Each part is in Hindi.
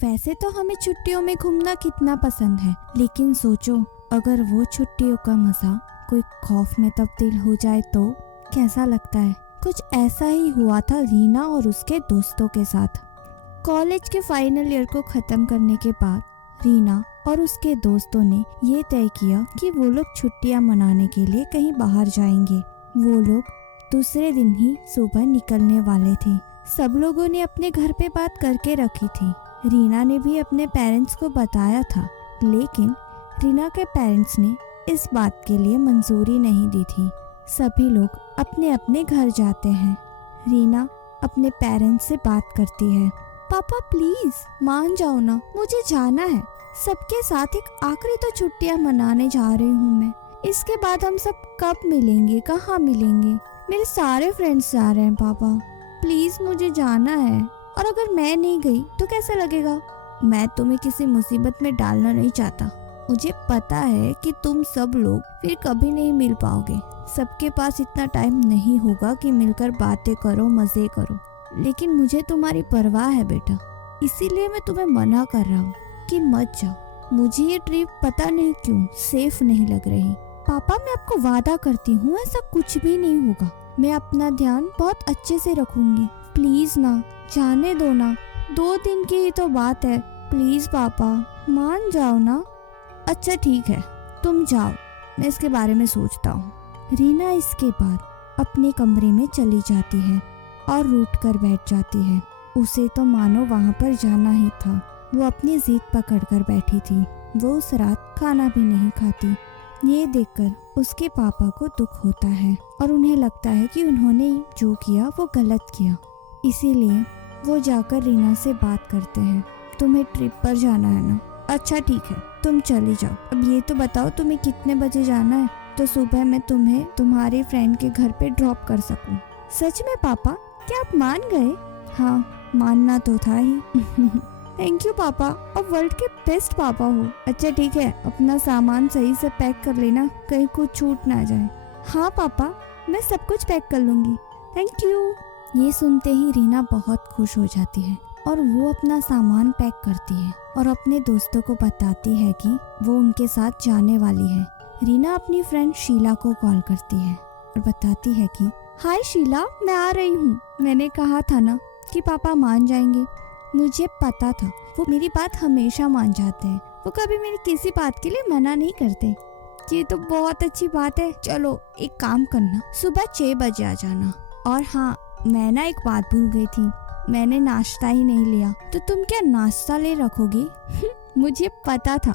वैसे तो हमें छुट्टियों में घूमना कितना पसंद है, लेकिन सोचो अगर वो छुट्टियों का मजा कोई खौफ में तब्दील हो जाए तो कैसा लगता है। कुछ ऐसा ही हुआ था रीना और उसके दोस्तों के साथ। कॉलेज के फाइनल ईयर को खत्म करने के बाद रीना और उसके दोस्तों ने ये तय किया कि वो लोग छुट्टियां मनाने के लिए कहीं बाहर जाएंगे। वो लोग दूसरे दिन ही सुबह निकलने वाले थे। सब लोगों ने अपने घर पे बात करके रखी थी। रीना ने भी अपने पेरेंट्स को बताया था, लेकिन रीना के पेरेंट्स ने इस बात के लिए मंजूरी नहीं दी थी। सभी लोग अपने अपने घर जाते हैं। रीना अपने पेरेंट्स से बात करती है, पापा प्लीज मान जाओ ना, मुझे जाना है। सबके साथ एक आखिरी तो छुट्टियां मनाने जा रही हूँ मैं। इसके बाद हम सब कब मिलेंगे, कहाँ मिलेंगे? मेरे सारे फ्रेंड्स जा रहे हैं पापा, प्लीज मुझे जाना है। और अगर मैं नहीं गई तो कैसा लगेगा? मैं तुम्हें किसी मुसीबत में डालना नहीं चाहता। मुझे पता है कि तुम सब लोग फिर कभी नहीं मिल पाओगे। सबके पास इतना टाइम नहीं होगा कि मिलकर बातें करो, मजे करो। लेकिन मुझे तुम्हारी परवाह है बेटा, इसीलिए मैं तुम्हें मना कर रहा हूँ कि मत जाओ। मुझे ये ट्रिप पता नहीं क्यों सेफ नहीं लग रही। पापा मैं आपको वादा करती हूँ ऐसा कुछ भी नहीं होगा। मैं अपना ध्यान बहुत अच्छे से रखूंगी। प्लीज ना, जाने दो ना, 2 दिन की ही तो बात है। प्लीज पापा मान जाओ ना। अच्छा ठीक है, तुम जाओ, मैं इसके बारे में सोचता हूँ। रीना इसके बाद अपने कमरे में चली जाती है और रूठ कर बैठ जाती है। उसे तो मानो वहाँ पर जाना ही था। वो अपनी जिद पकड़कर बैठी थी। वो उस रात खाना भी नहीं खाती। ये देखकर उसके पापा को दुख होता है और उन्हें लगता है कि उन्होंने जो किया वो गलत किया। इसीलिए वो जाकर रीना से बात करते हैं, तुम्हें ट्रिप पर जाना है ना? अच्छा ठीक है, तुम चली जाओ। अब ये तो बताओ तुम्हें कितने बजे जाना है, तो सुबह मैं तुम्हें तुम्हारे फ्रेंड के घर पे ड्रॉप कर सकूं। सच में पापा, क्या आप मान गए? हाँ, मानना तो था ही। थैंक यू पापा, आप वर्ल्ड के बेस्ट पापा हो। अच्छा ठीक है, अपना सामान सही से पैक कर लेना, कहीं कुछ छूट ना जाए। हाँ पापा, मैं सब कुछ पैक कर लूंगी, थैंक यू। ये सुनते ही रीना बहुत खुश हो जाती है और वो अपना सामान पैक करती है और अपने दोस्तों को बताती है कि वो उनके साथ जाने वाली है। रीना अपनी फ्रेंड शीला को कॉल करती है और बताती है कि हाय शीला, मैं आ रही हूँ। मैंने कहा था ना कि पापा मान जाएंगे। मुझे पता था, वो मेरी बात हमेशा मान जाते हैं। वो कभी मेरी किसी बात के लिए मना नहीं करते। ये तो बहुत अच्छी बात है। चलो एक काम करना, सुबह 6 बजे आ जाना। और हाँ, मैं ना एक बात भूल गई थी, मैंने नाश्ता ही नहीं लिया। तो तुम क्या नाश्ता ले रखोगी? मुझे पता था,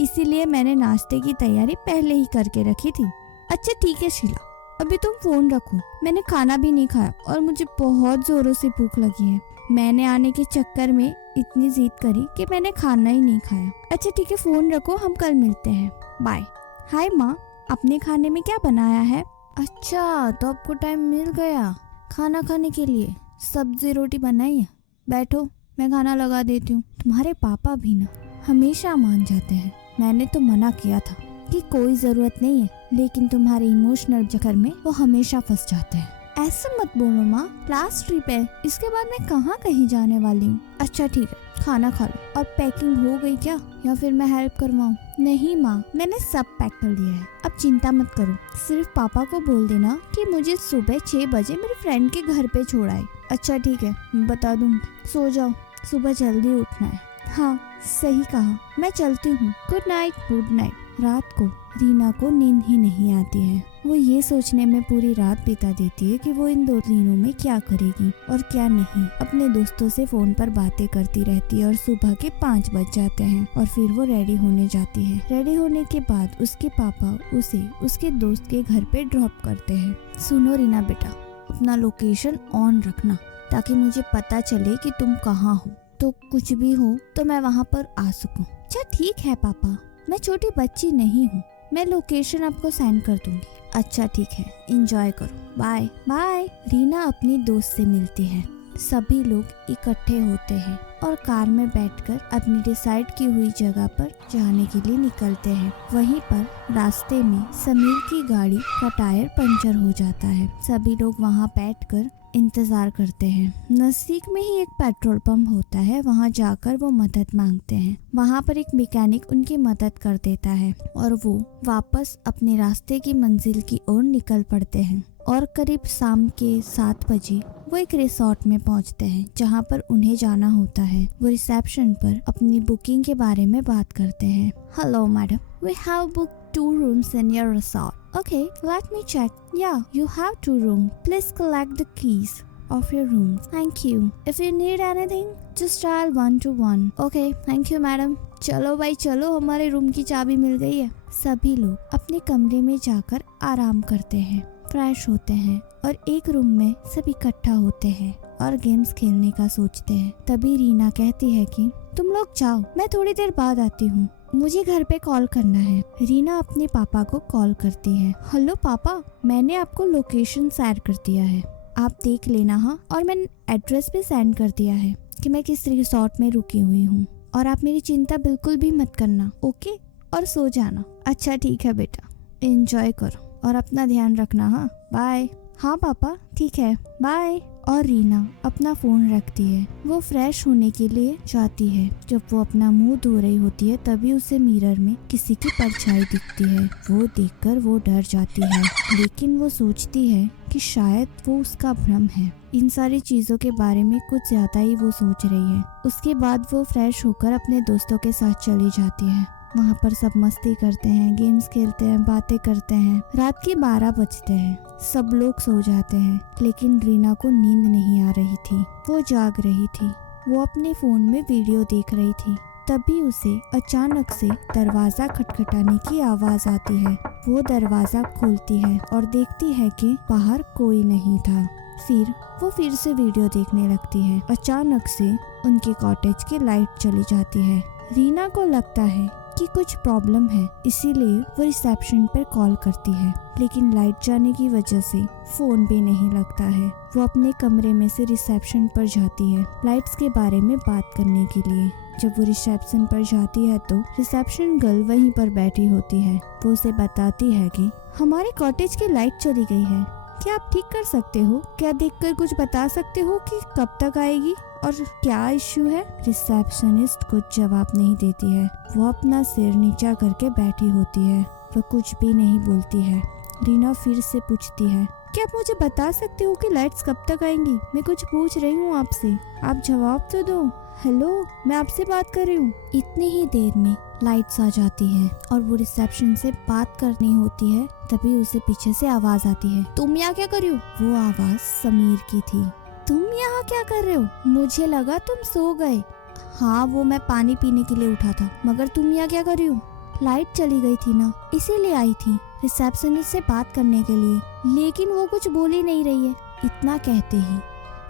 इसीलिए मैंने नाश्ते की तैयारी पहले ही करके रखी थी। अच्छा ठीक है शीला, अभी तुम फोन रखो, मैंने खाना भी नहीं खाया और मुझे बहुत जोरों से भूख लगी है। मैंने आने के चक्कर में इतनी जिद करी कि मैंने खाना ही नहीं खाया। अच्छा ठीक है, फोन रखो, हम कल मिलते हैं, बाय। हाय माँ, अपने खाने में क्या बनाया है? अच्छा, तो आपको टाइम मिल गया खाना खाने के लिए। सब्जी रोटी बनाई है, बैठो मैं खाना लगा देती हूँ। तुम्हारे पापा भी ना हमेशा मान जाते हैं। मैंने तो मना किया था कि कोई जरूरत नहीं है, लेकिन तुम्हारे इमोशनल चक्कर में वो हमेशा फंस जाते हैं। ऐसे मत बोलो माँ, लास्ट ट्रिप है, इसके बाद मैं कहाँ कहीं जाने वाली हूँ। अच्छा ठीक है, खाना खा लो। और पैकिंग हो गई क्या, या फिर मैं हेल्प करवाऊँ? नहीं माँ, मैंने सब पैक कर लिया है, अब चिंता मत करो। सिर्फ पापा को बोल देना कि मुझे सुबह 6 बजे मेरे फ्रेंड के घर पे छोड़ आए। अच्छा ठीक है, बता दूंगी। सो जाओ, सुबह जल्दी उठना है। हाँ सही कहा, मैं चलती हूँ। Good night. Good night. रात को रीना को नींद ही नहीं आती है। वो ये सोचने में पूरी रात बिता देती है कि वो इन 2 दिनों में क्या करेगी और क्या नहीं। अपने दोस्तों से फोन पर बातें करती रहती है और सुबह के 5 बज जाते हैं और फिर वो रेडी होने जाती है। रेडी होने के बाद उसके पापा उसे उसके दोस्त के घर पे ड्रॉप करते हैं। सुनो रीना बेटा, अपना लोकेशन ऑन रखना ताकि मुझे पता चले कि तुम कहाँ हो, तो कुछ भी हो तो मैं वहाँ पर आ सकूँ। अच्छा ठीक है पापा, मैं छोटी बच्ची नहीं हूँ, मैं लोकेशन आपको सेंड कर दूंगी। अच्छा ठीक है, एंजॉय करो, बाय बाय। रीना अपनी दोस्त से मिलती है। सभी लोग इकट्ठे होते हैं और कार में बैठकर अपनी डिसाइड की हुई जगह पर जाने के लिए निकलते हैं। वहीं पर रास्ते में समीर की गाड़ी का टायर पंचर हो जाता है। सभी लोग वहां बैठकर इंतजार करते हैं। नजदीक में ही एक पेट्रोल पंप होता है, वहाँ जाकर वो मदद मांगते हैं। वहाँ पर एक मैकेनिक उनकी मदद कर देता है और वो वापस अपने रास्ते की मंजिल की ओर निकल पड़ते हैं। और करीब शाम के 7 बजे वो एक रिसोर्ट में पहुंचते हैं जहां पर उन्हें जाना होता है। वो रिसेप्शन पर अपनी बुकिंग के बारे में बात करते हैं। Hello madam, we have booked 2 rooms in your resort. Okay, let me check. Yeah, you have 2 rooms. Please collect the keys of your room. Thank you. If you need anything, just dial 121. Okay, thank you madam. चलो भाई चलो, हमारे रूम की चाबी मिल गई है। सभी लोग अपने कमरे में जाकर आराम करते हैं, फ्रेश होते हैं और एक रूम में सब इकट्ठा होते हैं और गेम्स खेलने का सोचते हैं। तभी रीना कहती है कि तुम लोग जाओ, मैं थोड़ी देर बाद आती हूँ, मुझे घर पे कॉल करना है। रीना अपने पापा को कॉल करती है। हेलो पापा, मैंने आपको लोकेशन शेयर कर दिया है, आप देख लेना। हाँ, और मैंने एड्रेस भी सेंड कर दिया है कि मैं किस रिसोर्ट में रुकी हुई हूँ। और आप मेरी चिंता बिल्कुल भी मत करना, ओके? और सो जाना। अच्छा ठीक है बेटा, एंजॉय करो और अपना ध्यान रखना। हाँ बाय। हाँ पापा ठीक है, बाय। और रीना अपना फोन रखती है। वो फ्रेश होने के लिए जाती है। जब वो अपना मुंह धो रही होती है तभी उसे मिरर में किसी की परछाई दिखती है। वो देखकर वो डर जाती है, लेकिन वो सोचती है कि शायद वो उसका भ्रम है। इन सारी चीजों के बारे में कुछ ज्यादा ही वो सोच रही है। उसके बाद वो फ्रेश होकर अपने दोस्तों के साथ चली जाती है। वहाँ पर सब मस्ती करते हैं, गेम्स खेलते हैं, बातें करते हैं। रात के 12 बजते हैं, सब लोग सो जाते हैं, लेकिन रीना को नींद नहीं आ रही थी। वो जाग रही थी। वो अपने फोन में वीडियो देख रही थी। तभी उसे अचानक से दरवाजा खटखटाने की आवाज आती है। वो दरवाजा खोलती है और देखती है कि बाहर कोई नहीं था। फिर से वीडियो देखने लगती है। अचानक से उनके कॉटेज की लाइट चली जाती है। रीना को लगता है कि कुछ प्रॉब्लम है, इसीलिए वो रिसेप्शन पर कॉल करती है, लेकिन लाइट जाने की वजह से फोन भी नहीं लगता है। वो अपने कमरे में से रिसेप्शन पर जाती है लाइट्स के बारे में बात करने के लिए। जब वो रिसेप्शन पर जाती है तो रिसेप्शन गर्ल वहीं पर बैठी होती है। वो उसे बताती है कि हमारे कॉटेज की लाइट चली गई है, क्या आप ठीक कर सकते हो? क्या देखकर कुछ बता सकते हो कि कब तक आएगी और क्या इश्यू है? रिसेप्शनिस्ट कुछ जवाब नहीं देती है। वो अपना सिर नीचा करके बैठी होती है। वो कुछ भी नहीं बोलती है। रीना फिर से पूछती है, क्या आप मुझे बता सकते हो कि लाइट्स कब तक आएंगी? मैं कुछ पूछ रही हूँ आपसे, आप जवाब तो दो। हेलो, मैं आपसे बात कर रही हूँ। इतनी ही देर में लाइट्स आ जाती है और वो रिसेप्शन से बात करनी होती है। तभी उसे पीछे से आवाज आती है, तुम यहाँ क्या कर रही हो? वो आवाज समीर की थी। तुम यहाँ क्या कर रहे हो? मुझे लगा तुम सो गए। हाँ, वो मैं पानी पीने के लिए उठा था, मगर तुम यहाँ क्या कर रही हो? लाइट चली गई थी ना, इसीलिए आई थी रिसेप्शनिस्ट से बात करने के लिए, लेकिन वो कुछ बोल ही नहीं रही है। इतना कहते ही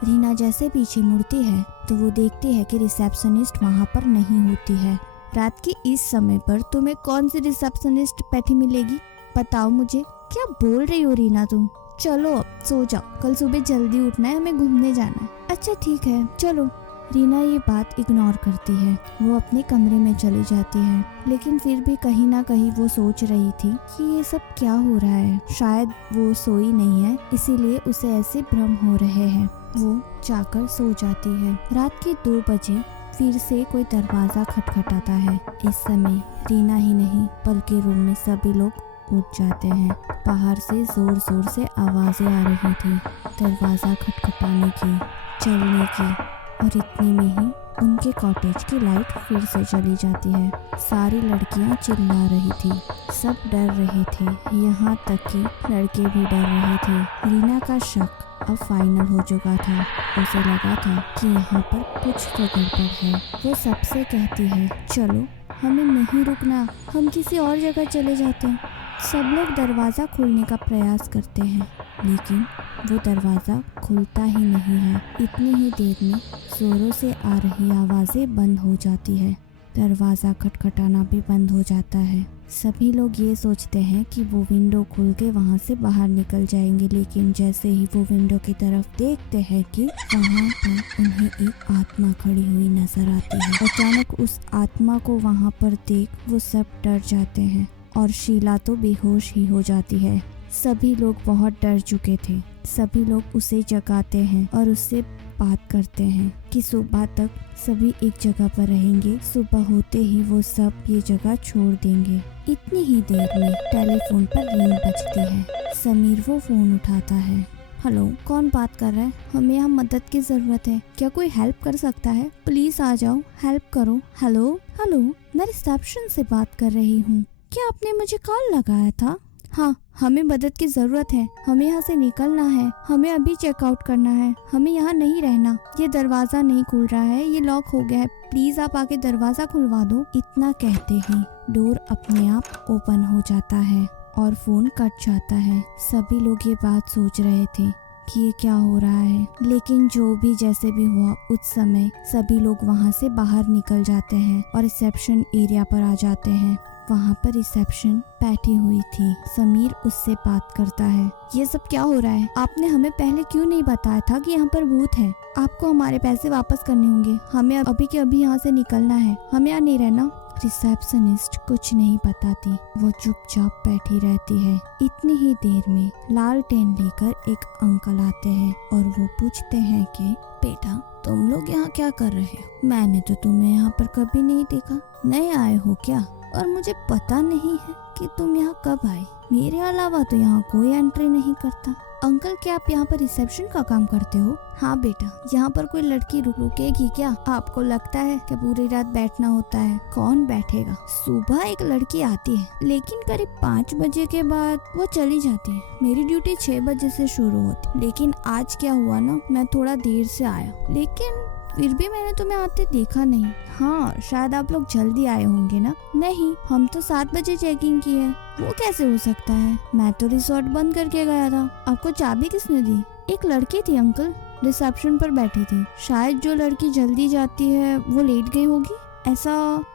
रीना जैसे पीछे मुड़ती है तो वो देखती है कि रिसेप्शनिस्ट वहाँ पर नहीं होती है। रात के इस समय पर तुम्हें कौन सी रिसेप्शनिस्ट बैठी मिलेगी? बताओ मुझे। क्या बोल रही हो रीना तुम? चलो अब सो जाओ, कल सुबह जल्दी उठना है, हमें घूमने जाना है। अच्छा ठीक है, चलो। रीना ये बात इग्नोर करती है। वो अपने कमरे में चली जाती है, लेकिन फिर भी कहीं ना कहीं वो सोच रही थी कि ये सब क्या हो रहा है। शायद वो सोई नहीं है, इसीलिए उसे ऐसे भ्रम हो रहे हैं। वो जाकर सो जाती है। रात के 2 बजे फिर से कोई दरवाजा खटखटाता है। इस समय रीना ही नहीं बल्कि रूम में सभी लोग उठ जाते हैं। बाहर से जोर जोर से आवाजें आ रही थी, दरवाजा खटखटाने की, चलने की, और इतने में ही उनके कॉटेज की लाइट फिर से चली जाती है। सारी लड़कियां चिल्ला रही थी, सब डर रहे थे, यहाँ तक कि लड़के भी डर रहे थे। रीना का शक अब फाइनल हो चुका था। उसे लगा था कि यहाँ पर कुछ तो गड़बड़ है। वो सबसे कहती है, चलो हमें नहीं रुकना, हम किसी और जगह चले जाते हैं। सब लोग दरवाज़ा खोलने का प्रयास करते हैं, लेकिन वो दरवाज़ा खुलता ही नहीं है। इतनी ही देर में जोरों से आ रही आवाज़ें बंद हो जाती है। दरवाज़ा खटखटाना भी बंद हो जाता है। सभी लोग ये सोचते हैं कि वो विंडो खोल के वहाँ से बाहर निकल जाएंगे, लेकिन जैसे ही वो विंडो की तरफ देखते हैं कि वहाँ पर उन्हें एक आत्मा खड़ी हुई नजर आती है। अचानक उस आत्मा को वहाँ पर देख वो सब डर जाते हैं और शीला तो बेहोश ही हो जाती है। सभी लोग बहुत डर चुके थे। सभी लोग उसे जगाते हैं और उससे बात करते हैं कि सुबह तक सभी एक जगह पर रहेंगे। सुबह होते ही वो सब ये जगह छोड़ देंगे। इतनी ही देर में टेलीफोन पर रिंग बजती है। समीर वो फोन उठाता है। हेलो, कौन बात कर रहा है? हमें यहाँ मदद की जरूरत है, क्या कोई हेल्प कर सकता है? प्लीज आ जाओ, हेल्प करो। हेलो हेलो, मैं रिसेप्शन से बात कर रही हूँ। क्या आपने मुझे कॉल लगाया था? हाँ, हमें मदद की जरूरत है। हमें यहाँ से निकलना है। हमें अभी चेकआउट करना है। हमें यहाँ नहीं रहना। ये दरवाजा नहीं खुल रहा है, ये लॉक हो गया है। प्लीज आप आके दरवाजा खुलवा दो। इतना कहते ही डोर अपने आप ओपन हो जाता है और फोन कट जाता है। सभी लोग ये बात सोच रहे थे कि ये क्या हो रहा है, लेकिन जो भी जैसे भी हुआ उस समय सभी लोग वहाँ से बाहर निकल जाते हैं और रिसेप्शन एरिया पर आ जाते हैं। वहाँ पर रिसेप्शन बैठी हुई थी। समीर उससे बात करता है। ये सब क्या हो रहा है? आपने हमें पहले क्यों नहीं बताया था कि यहाँ पर भूत है? आपको हमारे पैसे वापस करने होंगे। हमें अभी के अभी यहाँ से निकलना है। हमें यहाँ नहीं रहना। रिसेप्शनिस्ट कुछ नहीं बताती, वो चुपचाप बैठी रहती है। इतनी ही देर में लालटेन लेकर एक अंकल आते हैं और वो पूछते हैं कि बेटा, तुम लोग यहाँ क्या कर रहे हो? मैंने तो तुम्हें यहाँ पर कभी नहीं देखा। नए आए हो क्या? और मुझे पता नहीं है कि तुम यहाँ कब आए। मेरे अलावा तो यहाँ कोई एंट्री नहीं करता। अंकल, क्या आप यहाँ पर रिसेप्शन का काम करते हो? हाँ बेटा, यहाँ पर कोई लड़की रुकेगी क्या? आपको लगता है कि पूरी रात बैठना होता है? कौन बैठेगा? सुबह एक लड़की आती है, लेकिन करीब 5 बजे के बाद वो चली जाती है। मेरी ड्यूटी 6 बजे से शुरू होती, लेकिन आज क्या हुआ ना, मैं थोड़ा देर से आया, लेकिन फिर भी मैंने तुम्हें आते देखा नहीं। हाँ, शायद आप लोग जल्दी आए होंगे ना? नहीं, हम तो 7 बजे चेकिंग की है। वो कैसे हो सकता है? मैं तो रिसोर्ट बंद करके गया था। आपको चाबी किसने दी? एक लड़की थी अंकल, रिसेप्शन पर बैठी थी। शायद जो लड़की जल्दी जाती है वो लेट गई होगी। ऐसा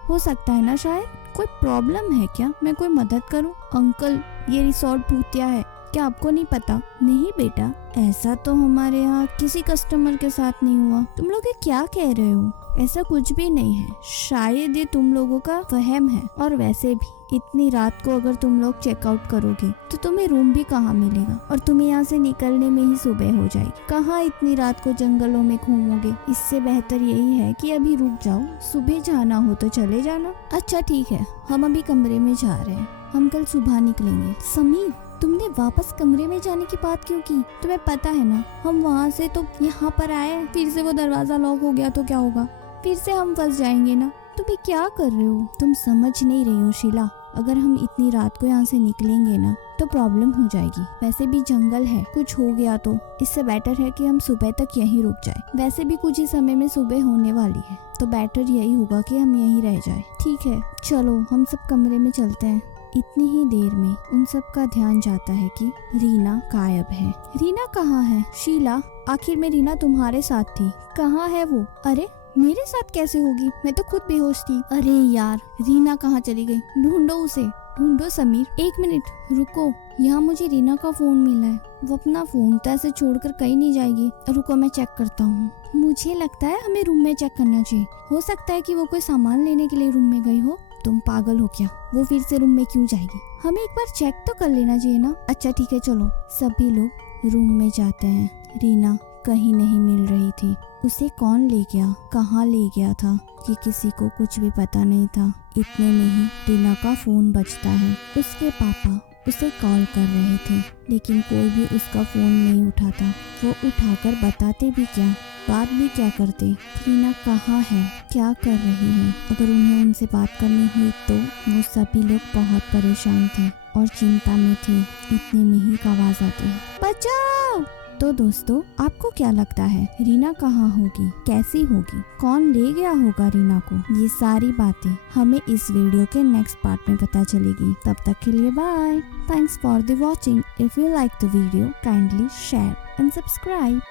हो सकता है ना? शायद कोई प्रॉब्लम है क्या? मैं कोई मदद करूं? अंकल, ये रिसोर्ट भूतिया है, क्या आपको नहीं पता? नहीं बेटा, ऐसा तो हमारे यहाँ किसी कस्टमर के साथ नहीं हुआ। तुम लोग ये क्या कह रहे हो? ऐसा कुछ भी नहीं है। शायद ये तुम लोगों का वहम है। और वैसे भी इतनी रात को अगर तुम लोग चेकआउट करोगे तो तुम्हें रूम भी कहाँ मिलेगा, और तुम्हें यहाँ से निकलने में ही सुबह हो जाएगी। कहाँ इतनी रात को जंगलों में घूमोगे? इससे बेहतर यही है कि अभी रुक जाओ, सुबह जाना हो तो चले जाना। अच्छा ठीक है, हम अभी कमरे में जा रहे हैं, हम कल सुबह निकलेंगे। समीर, तुमने वापस कमरे में जाने की बात क्यों की? तुम्हें पता है ना, हम वहाँ से तो यहाँ पर आए, फिर से वो दरवाजा लॉक हो गया तो क्या होगा? फिर से हम फंस जाएंगे ना। तुम ये क्या कर रहे हो? तुम समझ नहीं रही हो शीला। अगर हम इतनी रात को यहाँ से निकलेंगे ना तो प्रॉब्लम हो जाएगी। वैसे भी जंगल है, कुछ हो गया तो इससे बेटर है कि हम सुबह तक यहीं रुक जाए। वैसे भी कुछ ही समय में सुबह होने वाली है, तो बेटर यही होगा कि हम यहीं रह जाए। ठीक है, चलो हम सब कमरे में चलते हैं। इतनी ही देर में उन सब का ध्यान जाता है कि रीना गायब है। रीना कहाँ है? शीला, आखिर में रीना तुम्हारे साथ थी, कहाँ है वो? अरे मेरे साथ कैसे होगी? मैं तो खुद बेहोश थी। अरे यार, रीना कहाँ चली गई? ढूंढो उसे, ढूंढो। समीर, 1 मिनट रुको, यहाँ मुझे रीना का फोन मिला है। वो अपना फोन तो ऐसे छोड़कर कहीं नहीं जाएगी। रुको, मैं चेक करता हूँ। मुझे लगता है हमें रूम में चेक करना चाहिए। हो सकता है कि वो कोई सामान लेने के लिए रूम में गई हो। तुम पागल हो क्या? वो फिर से रूम में क्यों जाएगी? हमें एक बार चेक तो कर लेना चाहिए ना। अच्छा ठीक है, चलो। सभी लोग रूम में जाते हैं। रीना कहीं नहीं मिल रही थी। उसे कौन ले गया, कहाँ ले गया था, ये किसी को कुछ भी पता नहीं था। इतने में ही रीना का फोन बजता है। उसके पापा उसे कॉल कर रहे थे, लेकिन कोई भी उसका फोन नहीं उठाता। वो उठाकर बताते भी क्या, बात भी क्या करते? रीना कहाँ है, क्या कर रही है? अगर उन्हें उनसे बात करनी हुई तो वो सभी लोग बहुत परेशान थे और चिंता में थे। इतने में ही आवाज आती है, बचाओ। तो दोस्तों, आपको क्या लगता है रीना कहाँ होगी, कैसी होगी, कौन ले गया होगा रीना को? ये सारी बातें हमें इस वीडियो के नेक्स्ट पार्ट में पता चलेगी। तब तक के लिए bye. Thanks for the watching. If you like the video, kindly share and subscribe.